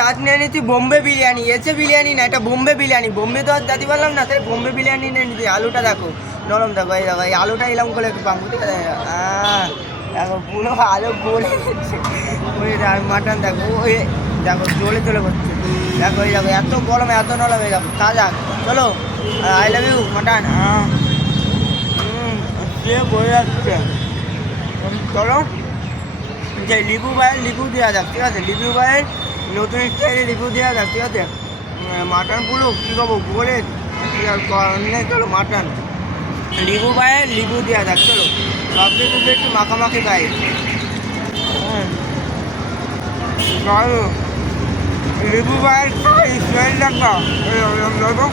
জাত নিয়ে নিচ্ছি বোম্বে বিরিয়ানি, এসে বিরিয়ানি না, এটা বোম্বে বিরিয়ানি। বোম্বে তো আর জাতি পারলাম না, তাই বোম্বে বিরিয়ানি নিয়ে নিচ্ছি। আলুটা দেখো নরম, দেখো এই দেখো, এই আলুটা এলাম করে একটু পাঙ্গু, ঠিক আছে? দেখো পুরো আলু গলে যাচ্ছে। ওই মাটন দেখো, ওই দেখো চলে চলে করছে। দেখো এই দেখো এত গরম এত নরম, এই দেখো তাজা। চলো, আই লাভ ইউ মাটন। সে বয়ে যাচ্ছে। চলো যে লিবু ভাইয়ের লিবু দেওয়া যাক, ঠিক আছে? লিবু ভাইয়ের নতুন স্টাইলে লিবু দেওয়া যাক, ঠিক আছে? মাটন পুরো কী করবো বলে কী আর করার নেই। চলো মাটন লিবু ভাইয়ের লিবু দেওয়া যাক। চলো সব কিছু একটু মাখামাখি খাই। চলো লিবু ভাইয়ের স্মেল দেখবা, দেখো